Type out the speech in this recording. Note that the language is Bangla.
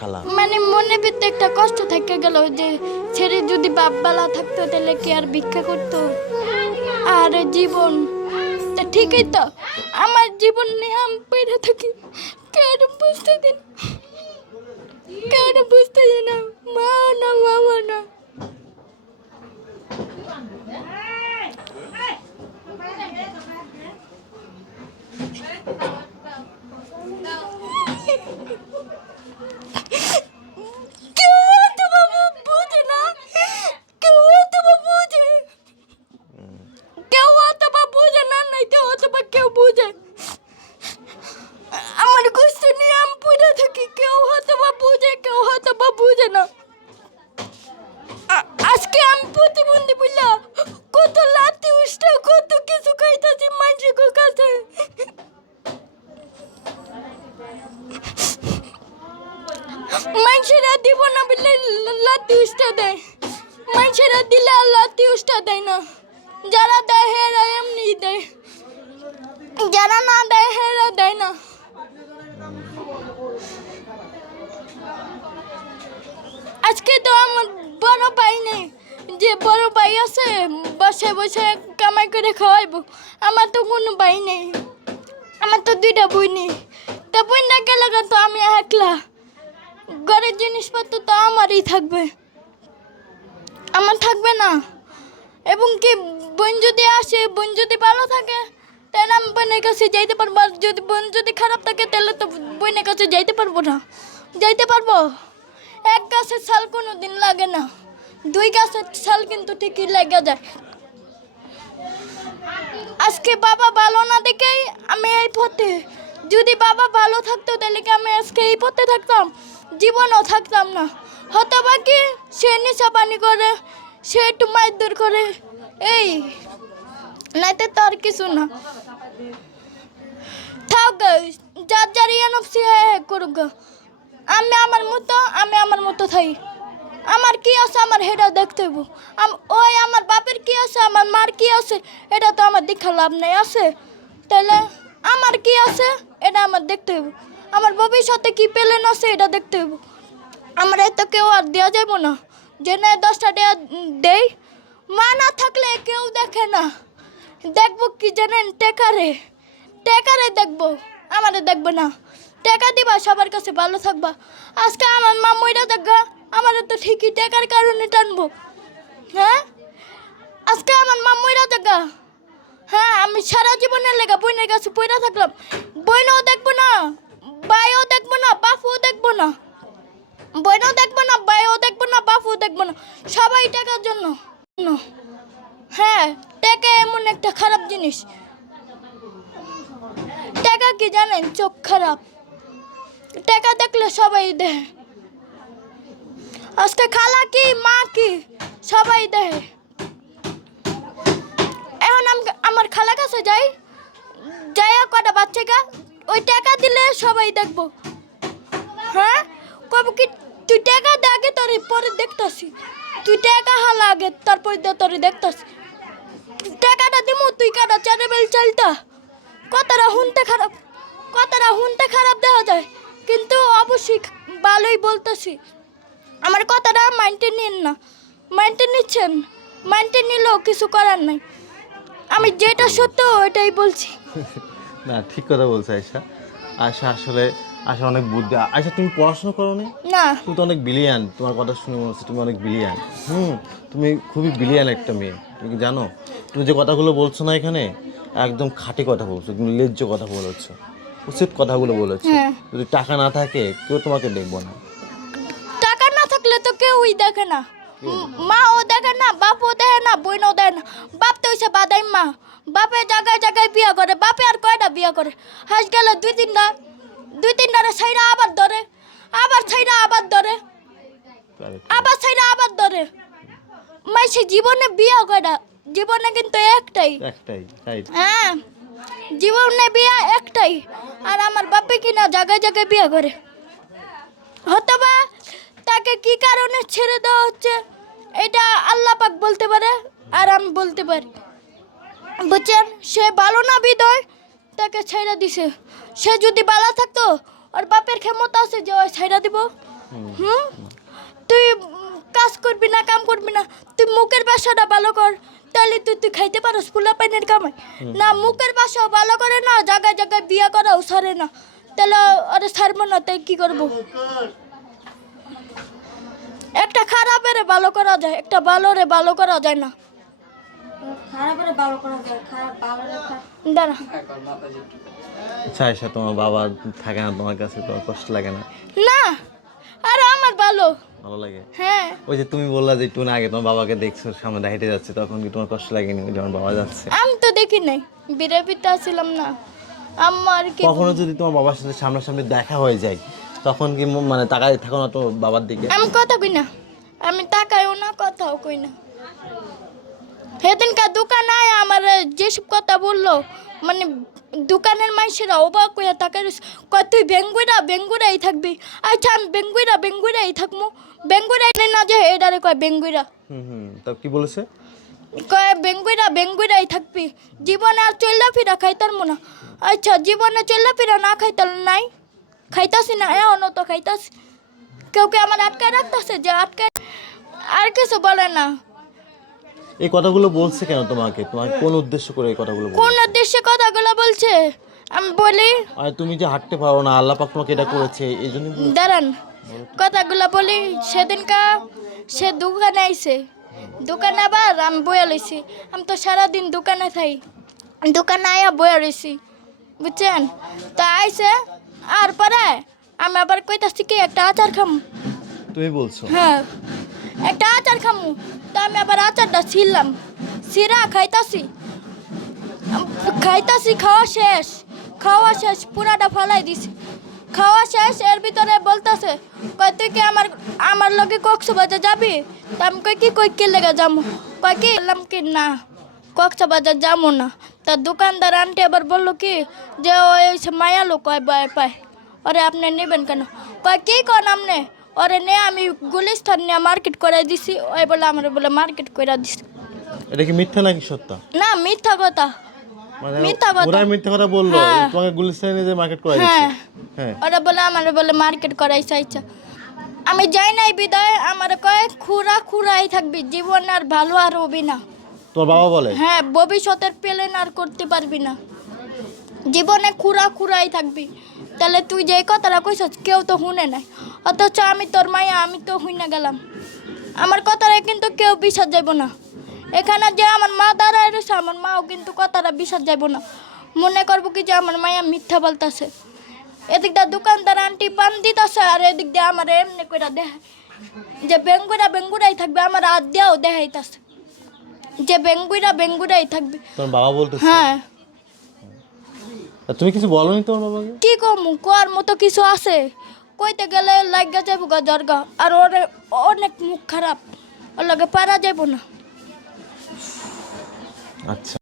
খালা? মানে মনে ভিতরে একটা কষ্ট থেকে গেল যে ছেড়ে যদি বাপ বালা থাকতো তাহলে কি আর ভিক্ষা করতো? আর জীবন তা ঠিকই তো, আমার জীবন নিয়ে আমি পড়ে থাকি, কেন বুঝতে দিন, কেন বুঝতে দিন না, মা না বাবা না। কেউ তো বাবা বুঝে না, কেউ তো বাবা বুঝে, কেউ তো বাবা বুঝে না, নাই তো অথবা কেউ বুঝে। আমার কষ্ট নিয়ে আমি পড়ে থাকি, কেউ হয়তো বা বুঝে, কেউ হয়তো বা বুঝে না। আজকে আমি প্রতিবন্ধী বললা কত লাথি উষ্টা কত কিছু খাইতেছি মানুষের কাছে। মানুষেরা দিব না বললে লাথি উষ্টা দেয়, মানুষেরা দিলে আর লাথি উষ্টা দেয় না। যারা দেয় হেরা এমনি দেয়, যারা না দেয় হেরা দেয় না। আজকে তো আমার বড় ভাই নেই, যে বড় ভাই আছে বসে বসে কামাই করে খাওয়াইবো, আমার তো কোনো ভাই নেই, আমার তো দুইটা বই নেই। তা বই না গেলে তো আমি একলা, ঘরের জিনিসপত্র তো আমারই থাকবে, আমার থাকবে না। এবং কি বোন যদি আসে, বোন যদি ভালো থাকে তাহলে আমি বোনের কাছে যাইতে পারবো, আর যদি বোন যদি খারাপ থাকে তাহলে তো বোনের কাছে যাইতে পারবো না। যাইতে পারবো, এক গাছের ছাল কোনো দিন লাগে না, দুই গাছের ছাল কিন্তু ঠিকই লেগে যায়। আজকে বাবা ভালো না দেখেই আমি এই পথে, যদি বাবা ভালো থাকতো তাহলে কি আমি আজকে এই পথে থাকতাম? জীবনও থাকতাম না। হয়তো বাকি সে নেশা পানি করে, সে একটু মারধর করে, এই নাইতে তো আর কিছু না। থাক যার যার এনফসি করুক গা। আমি আমার মতো থাই। আমার কি আছে আমার হেটা দেখতে হইব। ওই আমার বাপের কি আছে, আমার মার কি আছে, এটা তো আমার দেখা লাভ নেই আছে। তাহলে আমার কি আছে এটা আমার দেখতে হইব, আমার ভবিষ্যতে কি প্ল্যান আছে এটা দেখতে হইব। আমার এত কেউ আর দেওয়া যাব না যে না 10টা টাকা দেই, মা না থাকলে কেউ দেখে না। দেখবো কি জানেন, টেকারে, টেকারে দেখবো, আমারে দেখবো না। টাকা দিবা সবার কাছে ভালো থাকবা। আজকে আমার মা মইরা দেখা, আমারও তো ঠিকই টাকার কারণে টানবো। হ্যাঁ, আজকে আমার মা মইরা দেখা, হ্যাঁ আমি সারা জীবনের লেগা বোনের কাছে পইরা থাকলাম, বোনও দেখবো না, ভাইও দেখবো না, বাপও দেখবো না, বোনও দেখবো না, ভাইও দেখবো না, বাপও দেখবো না, সবাই টাকার জন্য। হ্যাঁ, টাকা এমন একটা খারাপ জিনিস, টাকা কি জানেন চোখ খারাপ, টাকা দেখলে সবাই দেয়। আজকে খালা কি মা কি সবাই দেয়। এখন আমার খালা কাছে যাই, যাইয়া কটা বাচ্চাকে ওই টাকা দিলে সবাই দেখবো। হ্যাঁ, কব কি তুই টাকা দে আগে তোর পরে দেখতাছি, তুই টাকা হালা আগে তারপরে তোর দেখতাছি। টাকাটা দিমু তুই কাটা চারে বেল চালতা, কতটা হুনতে খারাপ, কতটা হুনতে খারাপ দেওয়া যায়, কিন্তু অবশ্যই ভালোই বলতেছি। আমার কথাটা মাইন্ডে নিন না, মাইন্ডে নিচ্ছেন, মাইন্ডে নিলেও কিছু করার নাই, আমি যেটা সত্য ওইটাই বলছি। না, ঠিক কথা বলছো আয়শা। আয়শা আসলে, আয়শা অনেক বুদ্ধি। আয়শা তুমি পড়াশোনা করো নি? না, তুমি তো অনেক বিলিয়ান, তোমার কথা শুনে মনে হচ্ছে তুমি অনেক বিলিয়ান। তুমি খুবই বিলিয়ান একটা মেয়ে। তুমি কি জানো, তুমি যে কথাগুলো বলছো না এখানে, একদম খাঁটি কথা বলছো, তুমি ন্যায্য কথা বলেছো, উচিত কথাগুলো বলেছো। হ্যাঁ, যদি টাকা না থাকে কেউ তোমাকে দেখবো না। টাকা না থাকলে তো কেউই দেখে না, মাও দেখে না, বাপও দেখে না, বোনও দেখে না। বাপ তো হইছে বাদাই মা, বাপে জায়গায় জায়গায় বিয়া করে, বাপে আর কয়টা বিয়া করে, হাস গেল দুই তিনটারে ছাইরা আবার ধরে, আবার ছাইরা আবার ধরে, আবার ছাইরা আবার ধরে। মাইসে জীবনে বিয়া কয়টা, জীবনে কিন্তু একটাই, একটাই, রাইট। হ্যাঁ জীবনে বিয়া একটাই। আর আমার বাপে কিনা জায়গায় জায়গায় বিয়া করে, হয়তোবা তাকে কি কারণে ছেড়ে দেওয়া হচ্ছে এটা আল্লাহ পাক বলতে পারে, আর আমি বলতে পারি। বুঝছেন, সে ভালো না বিদয় তাকে ছেড়ে দিছে। সে যদি ভালো থাকতো, ওর বাপের ক্ষমতা আছে যে ওই ছেড়ে দিব, হুম তুই কাজ করবি না, কাম করবি না, তুই মুখের ভাষাটা ভালো কর, তাহলে তুই খাইতে পারস পোলা পাইনের কামাই। না মুখের ভাষাও ভালো করে না, জায়গায় জায়গায় বিয়ে করাও সারে না, তাহলে আরে ছাড়বো না, তাই কি করবো? একটা খারাপের ভালো করা যায়, একটা ভালোরে ভালো করা যায় না। দাঁড়া। আচ্ছা আয়শা, তোমার বাবা থাকে না তোমার কাছে, তোমার কষ্ট লাগে না? না, আরে আমার ভালো ভালো লাগে। হ্যাঁ। ওই যে তুমি বললা যে একটু আগে তোমার বাবাকে দেখছো সামনে দিয়ে হেঁটে যাচ্ছে, তখন কি তোমার কষ্ট লাগেনি ওই যে আমার বাবা যাচ্ছে? আমি তো দেখি নাই, বিরাপিতে আসছিলাম না আমার কি। কখনো যদি তোমার বাবার সাথে সামনাসামনি দেখা হয়ে যায়, তখন কি মানে তাকাই থাকো না তো বাবার দিকে? আমি কথা কই না, আমি তাকাইও না, কথাও কই না। সেদিনকার দোকান আয় আমার যেসব কথা বললো, মানে দোকানের মাইসেরা অবাক হইয়া তাকাই রইছে। কয় তুই বেঙ্গুরাই থাকবি। আচ্ছা আমি বেঙ্গুরাই থাকবো, বেঙ্গুরাই না যে এটারে কয় বেঙ্গুরা। তা কি বলেছে? কয় বেঙ্গুরাই থাকবি, জীবনে আর চল্লা ফিরা খাইতার না। আচ্ছা জীবনে চল্লা ফিরা না খাইতার নাই, খাইতাছি না এখনও তো খাইতাছি। কেউ কে আমার আটকায় রাখতেছে যে আটকায়, আর কিছু বলে না। এই কথাগুলো বলছে কেন তোমাকে? তোমাকে কোন উদ্দেশ্য করে এই কথাগুলো বলছে? কোন উদ্দেশ্যে কথাগুলো বলছে আমি বলি? আর তুমি যে হাঁটতে পারো না, আল্লাহ পাক তোমাকে এটা করেছে, এই জন্য দাঁড়ান, কথাগুলো বলি। সেদিনকা সে দোকানে আইছে, দোকানে আবার আমি বয়া লইছি। আমি তো সারাদিন দোকানে থাই, দোকানে আয়া বয়া রইছি, বুঝছেন? তা আইছে, আর পরে আমি আবার কইতাছি কি একটা আচার খামু। তুমি বলছো? হ্যাঁ, একটা আচার খামু। তা আমি আবার আচারটা ছিললাম, সিরা খাইতাছি, খাওয়া শেষ পুরাটা ফালাই দিছি। খাওয়া শেষ, এর ভিতরে বলতেছে কয় তুই কি আমার লগে কক্সবাজার যাবি? তা আমি কই কি লেগে যাবো? কয় কি বললাম কি না কক্সবাজার যাবো না। তা দোকানদার আন্টি আবার বললো কি যে ওই মায়া লোক কয় ভয় পায়, ওরে আপনি নেবেন কেন? কয় কি কন আপনি? ওরে নে আমি গুলিস্তান নিয়ে মার্কেট করে দিছি, ওই বলে আমার বলে মার্কেট করে দিছি। এটা কি মিথ্যা নাকি সত্য? না মিথ্যা কথা, মানে মিথ্যা কথা। ওরাই মিথ্যা কথা বললো, হ্যাঁ। তোমাকে গুলিস্তানে যে মার্কেট করাই দিচ্ছে? হ্যাঁ, হ্যাঁ। ওরা বলে আমার বলে মার্কেট করাইছে। আচ্ছা আমি যাই নাই বিদায়, আমার কয় খুরাই থাকবি, জীবন আর ভালো আর হবি না। তোমার বাবা বলে? হ্যাঁ, ভবিষ্যতের প্ল্যান আর করতে পারবি না, জীবনে খুরাই থাকবি। তাহলে তুই যে কথাটা কইছস কেউ তো শুনে নাই, অথচ আমি তোর মায়া, আমি তো শুনে গেলাম। আমার কথাটা কিন্তু কেউ বিশ্বাস যাইব না। এখানে যে আমার মা দাঁড়ায় রয়েছে, আমার মাও কিন্তু কথাটা বিশ্বাস যাইব না, মনে করবো কি যে আমার মায়া মিথ্যা বলতেছে। এদিক দিয়ে দোকানদার আন্টি পান দিতেছে, আর এদিক দিয়ে আমার এমনি করে দেখা যে বেঙ্গুরাই থাকবে, আমার হাত দিয়েও দেখাইতেছে যে বেঙ্গুরাই থাকবে। তোমার বাবা বলতেছে? হ্যাঁ। আর তুমি কিছু বলোনি তোমার বাবাকে? কি কমু, কোয়ার মতো কিছু আছে? কইতে গেলে লাগা যাবো গা জর্গা, আর ওরে অনেক মুখ খারাপ, ওর লাগে পারা যাবো না। আচ্ছা।